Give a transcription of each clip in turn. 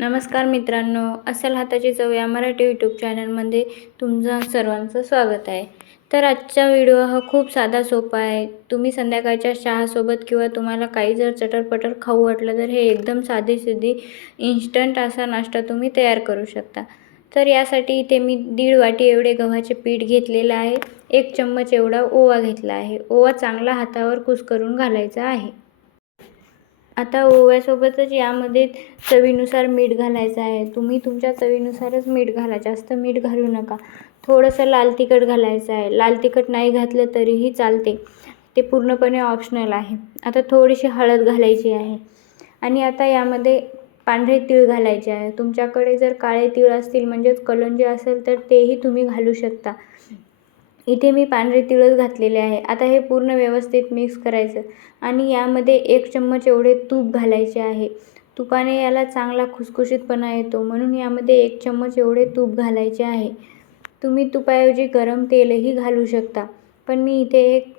नमस्कार मित्रांनो, अस्सल हाताची चव या मराठी यूट्यूब चॅनलमध्ये तुमचं सर्वांचं स्वागत आहे. तर आजचा व्हिडिओ हा खूप साधा सोपा आहे. तुम्ही संध्याकाळच्या चहासोबत किंवा तुम्हाला काही जर चटरपटर खाऊ वाटलं तर हे एकदम साधीसुधी इन्स्टंट असा नाश्ता तुम्ही तयार करू शकता. तर यासाठी इथे मी 1.5 वाटी एवढे गव्हाचे पीठ घेतलेलं आहे. 1 चम्मच एवढा ओवा घेतला आहे. ओवा चांगला हातावर कुस्करून घालायचा आहे. आता ओव्यासोबतच यामध्ये चवीनुसार मीठ घालायचं आहे. तुम्ही तुमच्या चवीनुसारच मीठ घाला, जास्त मीठ घालू नका. थोडंसं लाल तिखट घालायचं आहे. लाल तिखट नाही घातलं तरीही चालते, ते पूर्णपणे ऑप्शनल आहे. आता थोडीशी हळद घालायची आहे आणि आता यामध्ये पांढरे तीळ घालायचे आहे. तुमच्याकडे जर काळे तीळ असतील म्हणजेच कलोंजी असेल तर तेही तुम्ही घालू शकता. इथे मी पांढरे तीळच घातलेले आहे. आता हे पूर्ण व्यवस्थित मिक्स करायचं आणि यामध्ये 1 चम्मच एवढे तूप घालायचे आहे. तुपाने याला चांगला खुसखुशीतपणा येतो, म्हणून यामध्ये 1 चम्मच एवढे तूप घालायचे आहे. तुम्ही तुपाऐवजी गरम तेलही घालू शकता, पण मी इथे 1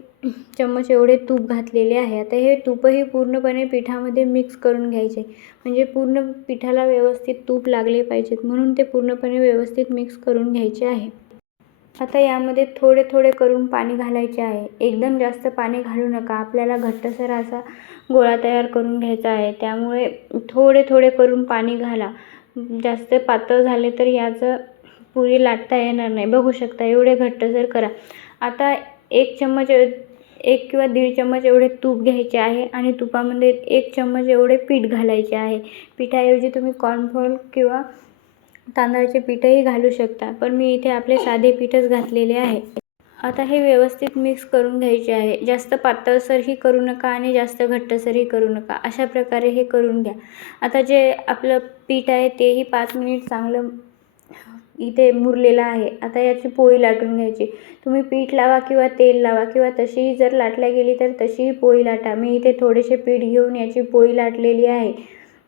चम्मच एवढे तूप घातलेले आहे. आता हे तूपही पूर्णपणे पिठामध्ये मिक्स करून घ्यायचे, म्हणजे पूर्ण पिठाला व्यवस्थित तूप लागले पाहिजेत, म्हणून ते पूर्णपणे व्यवस्थित मिक्स करून घ्यायचे आहे. आता यामध्ये थोडे थोडे करून पाणी घालायचे आहे. एकदम जास्त पाणी घालू नका. आपल्याला घट्टसर असा गोळा तयार करून घ्यायचा आहे, त्यामुळे थोडे थोडे करून पाणी घाला. जास्त पातळ झाले तर याचं पुरी लाटता येणार नाही. बघू शकता एवढे घट्टसर करा. आता 1 चम्मच 1 किंवा 1.5 चम्मच एवढे तूप घ्यायचे आहे आणि तुपामध्ये 1 चम्मच एवढे पीठ घालायचे आहे. पिठाऐवजी तुम्ही कॉर्नफ्लोअर किंवा तांदळाचे पीठही घालू शकता, पण मी इथे आपले साधे पीठच घातलेले आहे. आता हे व्यवस्थित मिक्स करून घ्यायचे आहे. जास्त पातळसरही करू नका आणि जास्त घट्टसरही करू नका. अशा प्रकारे हे करून घ्या. आता जे आपलं पीठ आहे तेही 5 मिनिट चांगलं इथे मुरलेलं आहे. आता याची पोळी लाटून घ्यायची. तुम्ही पीठ लावा किंवा तेल लावा किंवा तशीही जर लाटल्या गेली तर तशीही पोळी लाटा. मी इथे थोडेसे पीठ घेऊन याची पोळी लाटलेली आहे.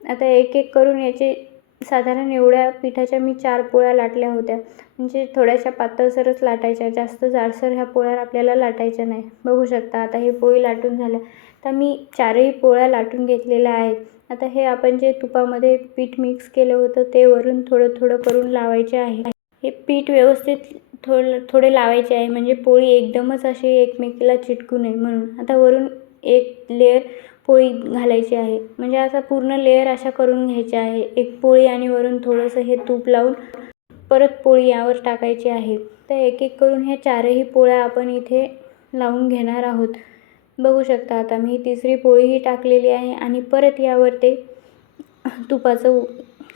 आता एक एक करून याचे साधारण एवढ्या पिठाच्या मी 4 पोळ्या लाटल्या होत्या, म्हणजे थोड्याशा पातळसरच लाटायच्या, जास्त जाडसर ह्या पोळ्या आपल्याला लाटायच्या नाही. बघू शकता आता ही पोळी लाटून झाल्या. तर मी 4ही पोळ्या लाटून घेतलेल्या आहेत. आता हे आपण जे तुपामध्ये पीठ मिक्स केलं होतं ते वरून थोडं थोडं करून लावायचे आहे. हे पीठ व्यवस्थित थोडे लावायचे आहे, म्हणजे पोळी एकदमच अशी एकमेकीला चिटकू नये म्हणून. आता वरून एक लेअर पोळी घालायची आहे, म्हणजे असा पूर्ण लेअर अशा करून घ्यायच्या आहे. एक पोळी आणि वरून थोडंसं हे तूप लावून परत पोळी यावर टाकायची आहे. तर एक एक करून ह्या 4ही पोळ्या आपण इथे लावून घेणार आहोत. बघू शकता आता मी 3री पोळीही टाकलेली आहे आणि परत यावर ते तुपाचं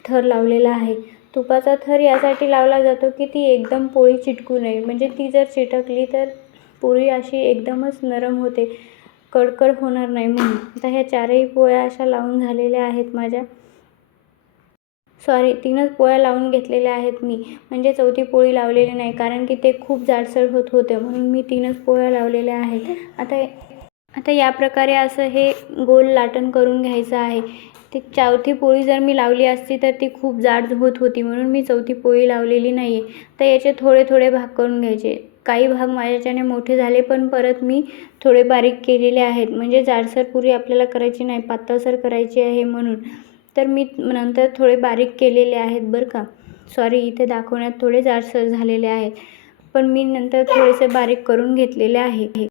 थर लावलेला आहे. तुपाचा थर यासाठी लावला जातो की ती एकदम पोळी चिटकू नये, म्हणजे ती जर चिटकली तर पोळी अशी एकदमच नरम होते, कडकड होणार नाही म्हणून. आता ह्या 4ही पोळ्या अशा लावून झालेल्या आहेत माझ्या. 3च पोळ्या लावून घेतलेल्या आहेत मी, म्हणजे 4थी पोळी लावलेली नाही, कारण की ते खूप जाडसर होत होते, म्हणून मी 3च पोळ्या लावलेल्या आहेत. आता या प्रकारे असं हे गोल लाटण करून घ्यायचं आहे. ती 4थी पोळी जर मी लावली असती तर ती खूप जाड होत होती, म्हणून मी 4थी पोळी लावलेली नाही आहे. तर याचे थोडे थोडे भाग करून घ्यायचे. काही भाग माझ्याच्याने मोठे झाले, पण परत मी थोडे बारीक केलेले आहेत, म्हणजे जाडसर पुरी आपल्याला करायची नाही, पातळसर करायची आहे म्हणून. तर मी नंतर थोडे बारीक केलेले आहेत बरं का. इथे दाखवण्यात थोडे जाडसर झालेले आहेत, पण मी नंतर थोडेसे बारीक करून घेतलेले आहे.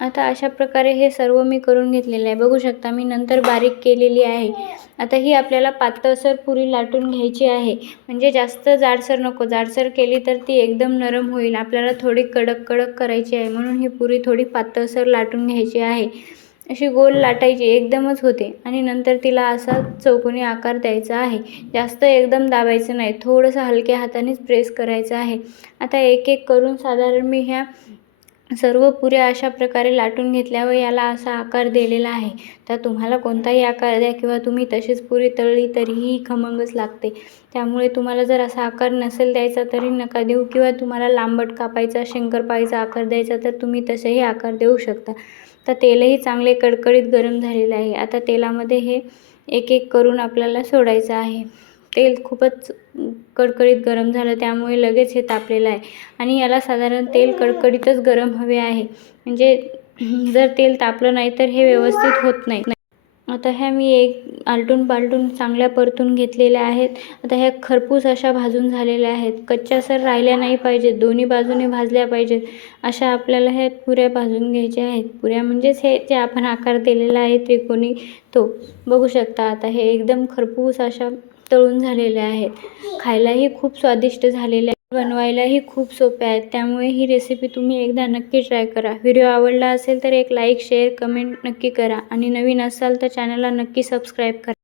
आता अशा प्रकारे हे सर्व मी करून घेतलेले आहे. बघू शकता मी नंतर बारीक केलेली आहे. आता ही आपल्याला पातळसर पुरी लाटून घ्यायची आहे, म्हणजे जास्त जाडसर नको. जाडसर केली तर ती एकदम नरम होईल. आपल्याला थोडी कडक कडक करायची आहे, म्हणून ही पुरी थोडी पातळसर लाटून घ्यायची आहे. अशी गोल लाटायची, एकदमच होते आणि नंतर तिला असा चौकोनी आकार द्यायचा आहे. जास्त एकदम दाबायचं नाही, थोडंसं हलक्या हातानेच प्रेस करायचं आहे. आता एक एक करून साधारण मी ह्या सर्व पुऱ्या अशा प्रकारे लाटून घेतल्यावर याला असा आकार दिलेला आहे. तर तुम्हाला कोणताही आकार द्या किंवा तुम्ही तशीच पुरी तळली तरीही खमंगच लागते. त्यामुळे तुम्हाला जर असा आकार नसेल द्यायचा तरी नका देऊ, किंवा तुम्हाला लांबट कापायचा, शंकरपाळीचा आकार द्यायचा तर तुम्ही तसेही आकार देऊ शकता. तर तेलही चांगले कडकडीत गरम झालेले आहे. आता तेलामध्ये हे एक एक करून आपल्याला सोडायचं आहे. तेल खूपच कडकडीत गरम झालं, त्यामुळे लगेच हे तापलेलं आहे आणि याला साधारण तेल कडकडीतच गरम हवे आहे, म्हणजे जर तेल तापलं नाही तर हे व्यवस्थित होत नाही. आता ह्या मी एक आलटून पालटून चांगल्या परतून घेतलेल्या आहेत. आता ह्या खरपूस अशा भाजून झालेल्या आहेत. कच्च्यासर राहिल्या नाही पाहिजेत, दोन्ही बाजूने भाजल्या पाहिजेत. अशा आपल्याला ह्या पुऱ्या भाजून घ्यायच्या आहेत. पुऱ्या म्हणजेच हे जे आपण आकार दिलेला आहे त्रिकोणी तो. बघू शकता आता हे एकदम खरपूस अशा तळून झालेल्या आहेत. खायलाही खूप स्वादिष्ट झालेल्या आहेत. बनवायलाही खूप सोप्या आहेत. त्यामुळे ही रेसिपी तुम्ही एकदा नक्की ट्राय करा. व्हिडिओ आवडला असेल तर एक लाईक, शेअर, कमेंट नक्की करा आणि नवीन असाल तर चॅनलला नक्की सबस्क्राईब करा.